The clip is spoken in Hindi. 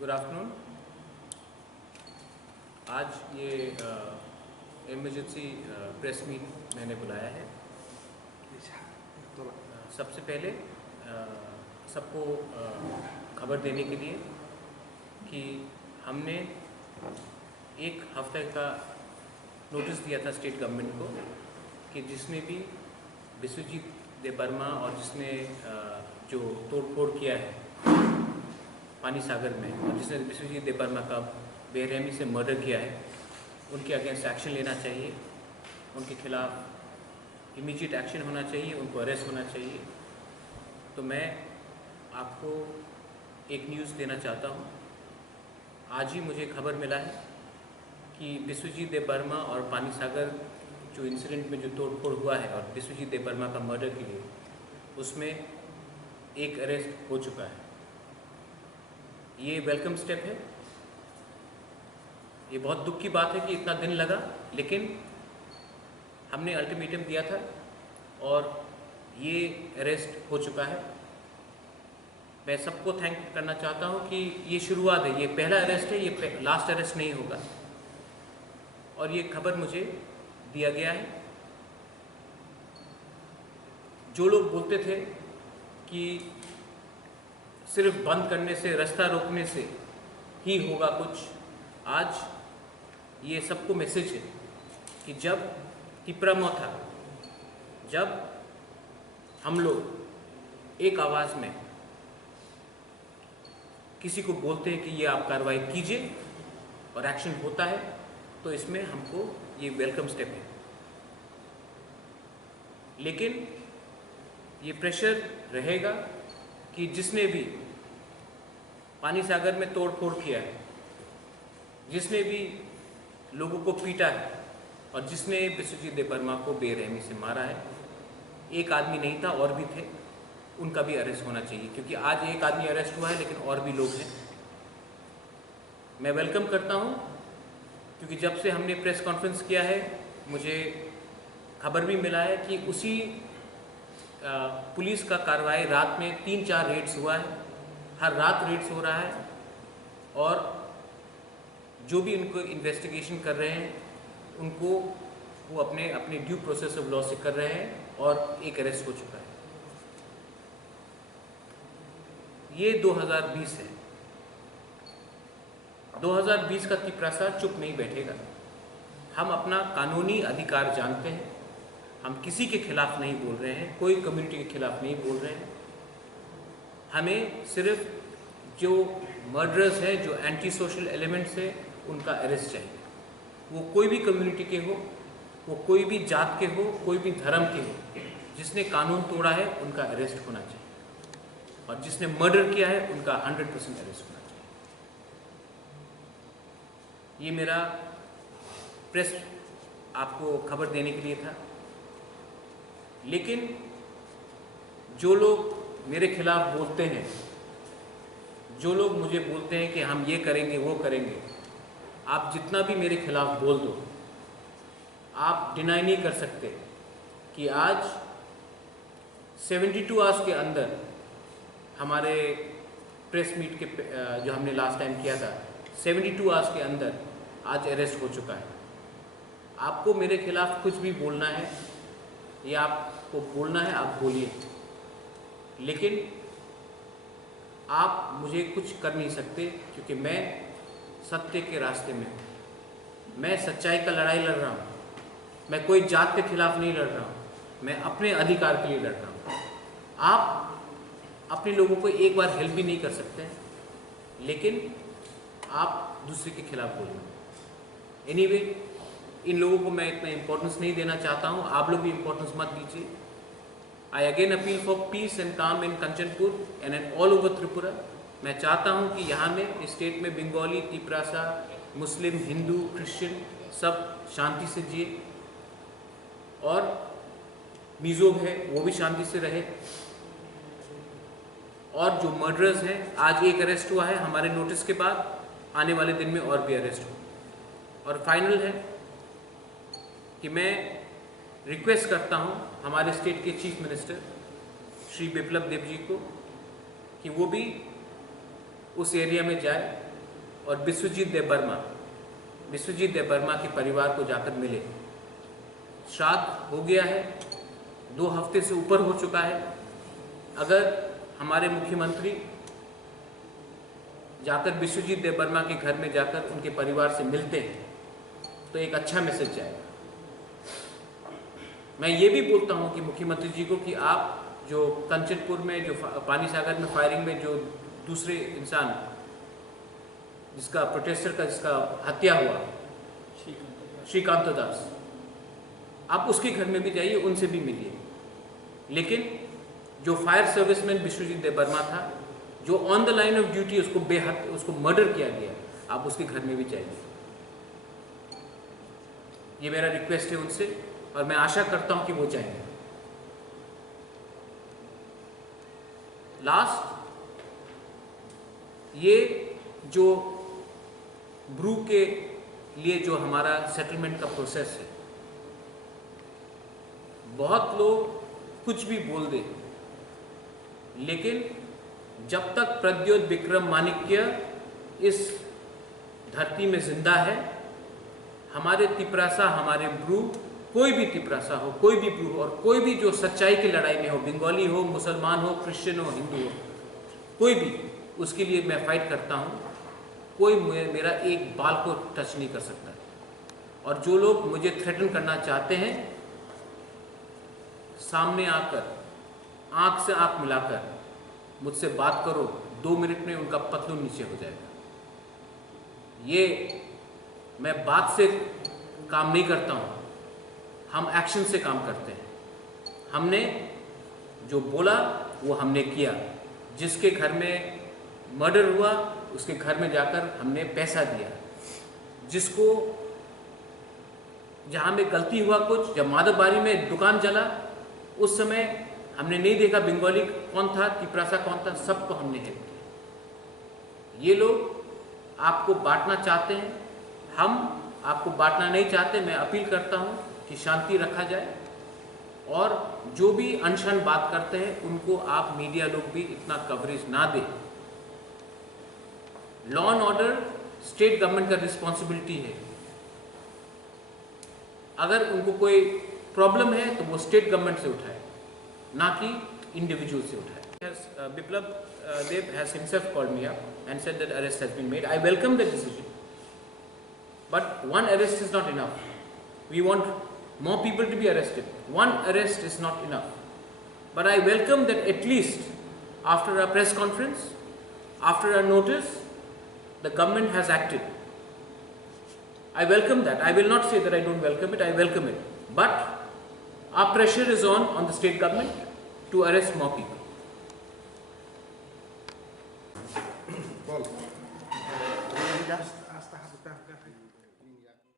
Good afternoon. आज ये इमरजेंसी प्रेस मीट मैंने बुलाया है। सबसे पहले सबको खबर देने के लिए कि हमने एक हफ्ते का नोटिस दिया था स्टेट गवर्नमेंट को कि जिसने भी विश्वजीत देबबर्मा और जिसने जो तोड़फोड़ किया है पानी सागर में और जिसने विश्वजीत देबबर्मा का बेरहमी से मर्डर किया है, उनके अगेंस्ट एक्शन लेना चाहिए। उनके खिलाफ इमीडिएट एक्शन होना चाहिए, उनको अरेस्ट होना चाहिए। तो मैं आपको एक न्यूज़ देना चाहता हूँ। आज ही मुझे खबर मिला है कि विश्वजीत देबबर्मा और पानी सागर जो इंसिडेंट में जो तोड़फोड़ हुआ है और विश्वजीत देबबर्मा का मर्डर के लिए, उसमें एक अरेस्ट हो चुका है। ये वेलकम स्टेप है। ये बहुत दुख की बात है कि इतना दिन लगा, लेकिन हमने अल्टीमेटम दिया था और ये अरेस्ट हो चुका है। मैं सबको थैंक करना चाहता हूँ कि ये शुरुआत है, ये पहला अरेस्ट है, ये लास्ट अरेस्ट नहीं होगा। और ये खबर मुझे दिया गया है। जो लोग बोलते थे कि सिर्फ बंद करने से, रास्ता रोकने से ही होगा कुछ, आज ये सबको मैसेज है कि जब तिपरामो था, जब हम लोग एक आवाज़ में किसी को बोलते हैं कि ये आप कार्रवाई कीजिए और एक्शन होता है, तो इसमें हमको ये वेलकम स्टेप है। लेकिन ये प्रेशर रहेगा कि जिसने भी पानी सागर में तोड़फोड़ किया है, जिसने भी लोगों को पीटा है और जिसने विश्वजीत देबबर्मा को बेरहमी से मारा है, एक आदमी नहीं था, और भी थे, उनका भी अरेस्ट होना चाहिए। क्योंकि आज एक आदमी अरेस्ट हुआ है, लेकिन और भी लोग हैं। मैं वेलकम करता हूं, क्योंकि जब से हमने प्रेस कॉन्फ्रेंस किया है, मुझे खबर भी मिला है कि उसी पुलिस का कार्रवाई रात में 3-4 रेड्स हुआ है। हर रात रेड्स हो रहा है और जो भी उनको इन्वेस्टिगेशन कर रहे हैं, उनको वो अपने ड्यू प्रोसेस ऑफ लॉ से कर रहे हैं और एक अरेस्ट हो चुका है। ये 2020 है। 2020 का तिपरासा चुप नहीं बैठेगा। हम अपना कानूनी अधिकार जानते हैं। हम किसी के खिलाफ नहीं बोल रहे हैं, कोई कम्युनिटी के खिलाफ नहीं बोल रहे हैं। हमें सिर्फ जो मर्डरर्स हैं, जो एंटी सोशल एलिमेंट्स हैं, उनका अरेस्ट चाहिए। वो कोई भी कम्युनिटी के हो, वो कोई भी जात के हो, कोई भी धर्म के हो, जिसने कानून तोड़ा है उनका अरेस्ट होना चाहिए और जिसने मर्डर किया है उनका 100% अरेस्ट होना चाहिए। ये मेरा प्रेस आपको खबर देने के लिए था। लेकिन जो लोग मेरे खिलाफ बोलते हैं, जो लोग मुझे बोलते हैं कि हम ये करेंगे, वो करेंगे, आप जितना भी मेरे खिलाफ बोल दो, आप डिनाई नहीं कर सकते कि आज 72 आवर्स के अंदर हमारे प्रेस मीट के जो हमने लास्ट टाइम किया था, 72 आवर्स के अंदर आज अरेस्ट हो चुका है। आपको मेरे खिलाफ कुछ भी बोलना है या आपको बोलना है, आप बोलिए, लेकिन आप मुझे कुछ कर नहीं सकते, क्योंकि मैं सत्य के रास्ते में हूँ। मैं सच्चाई का लड़ाई लड़ रहा हूँ। मैं कोई जात के खिलाफ नहीं लड़ रहा हूँ, मैं अपने अधिकार के लिए लड़ रहा हूँ। आप अपने लोगों को एक बार हेल्प भी नहीं कर सकते हैं, लेकिन आप दूसरे के खिलाफ बोलिए। एनीवे, इन लोगों को मैं इतना इम्पोर्टेंस नहीं देना चाहता हूँ। आप लोग भी इम्पोर्टेंस मत दीजिए। I again appeal for peace and calm in Kanchanpur and in all over Tripura. मैं चाहता हूँ कि यहाँ में स्टेट में बंगाली, तिपरासा, मुस्लिम, हिंदू, क्रिश्चियन सब शांति से जिए और मिजो है वो भी शांति से रहे। और जो मर्डरर्स हैं, आज एक अरेस्ट हुआ है, हमारे नोटिस के बाद आने वाले दिन में और भी अरेस्ट हो। और फाइनल है कि मैं रिक्वेस्ट करता हूं हमारे स्टेट के चीफ मिनिस्टर श्री बिप्लब देब जी को कि वो भी उस एरिया में जाए और बिस्वजीत देबबर्मा के परिवार को जाकर मिले। श्राद्ध हो गया है, 2 हफ्ते से ऊपर हो चुका है। अगर हमारे मुख्यमंत्री जाकर बिस्वजीत देबबर्मा के घर में जाकर उनके परिवार से मिलते हैं तो एक अच्छा मैसेज जाएगा। मैं ये भी बोलता हूँ कि मुख्यमंत्री जी को कि आप जो कंचनपुर में, जो पानी सागर में फायरिंग में जो दूसरे इंसान जिसका प्रोटेस्टर का जिसका हत्या हुआ, श्रीकांत दास, आप उसके घर में भी जाइए, उनसे भी मिलिए। लेकिन जो फायर सर्विसमैन बिस्वजीत देबबर्मा था, जो on the line of duty उसको मर्डर किया गया, आप उसके घर में भी जाइए। ये मेरा रिक्वेस्ट है उनसे और मैं आशा करता हूं कि वो जाएंगे। लास्ट, ये जो ब्रू के लिए जो हमारा सेटलमेंट का प्रोसेस है, बहुत लोग कुछ भी बोल दे, लेकिन जब तक प्रद्योत विक्रम माणिक्य इस धरती में जिंदा है, हमारे तिपरासा, हमारे ब्रू, कोई भी तिपरासा हो, कोई भी ब्रू हो, और कोई भी जो सच्चाई की लड़ाई में हो, बंगाली हो, मुसलमान हो, क्रिश्चियन हो, हिंदू हो, कोई भी, उसके लिए मैं फाइट करता हूँ। कोई मेरा एक बाल को टच नहीं कर सकता। और जो लोग मुझे थ्रेटन करना चाहते हैं, सामने आकर आंख से आंख मिलाकर मुझसे बात करो, 2 मिनट में उनका पतलून नीचे हो जाएगा। ये मैं बात से काम नहीं करता हूँ, हम एक्शन से काम करते हैं। हमने जो बोला वो हमने किया। जिसके घर में मर्डर हुआ उसके घर में जाकर हमने पैसा दिया। जिसको जहाँ में गलती हुआ कुछ, जब माधवबारी में दुकान जला उस समय हमने नहीं देखा बंगाली कौन था, तिपरासा कौन था, सबको हमने हेल्प किया। ये लोग आपको बांटना चाहते हैं, हम आपको बांटना नहीं चाहते। मैं अपील करता हूँ कि शांति रखा जाए और जो भी अनशन बात करते हैं उनको आप मीडिया लोग भी इतना कवरेज ना दें। Law and order state government का रिस्पॉन्सिबिलिटी है। अगर उनको कोई प्रॉब्लम है तो वो स्टेट गवर्नमेंट से उठाए, ना कि इंडिविजुअल से उठाए। Biplab Deb has himself called me up and said that arrest has been made. I welcome the decision, but one arrest is not enough. We want more people to be arrested. One arrest is not enough. But I welcome that at least after a press conference, after a notice, the government has acted. I welcome that. I will not say that I don't welcome it. I welcome it. But our pressure is on the state government to arrest more people. Paul,